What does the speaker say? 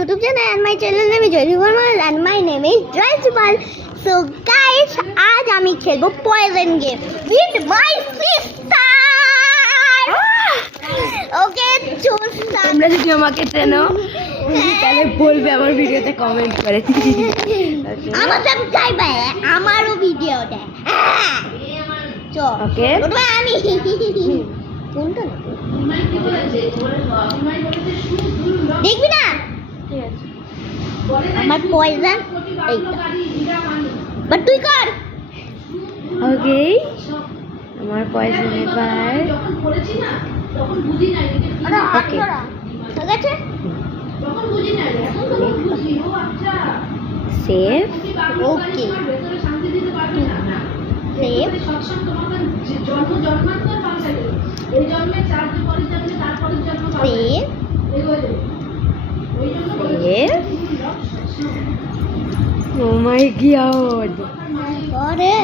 YouTube channel and my channel name is Joydeep Verma and my name is Joydeep. So guys, आज আমি খেলবো poison game with my sister. Okay, তোমরা যদি আমাকে চেনো তাহলে বলবে আমার ভিডিওতে কমেন্ট করে। আমার সাথে চাইবে আমারও ভিডিও দেয়। চো ওকে ওটা আমি কোনটা দেখবি না? আমার পয়জন এইটা বাট তুই কর। ওকে আমার পয়জন এবার ওকে ঠিক আছে save okay save save save oh my god আরে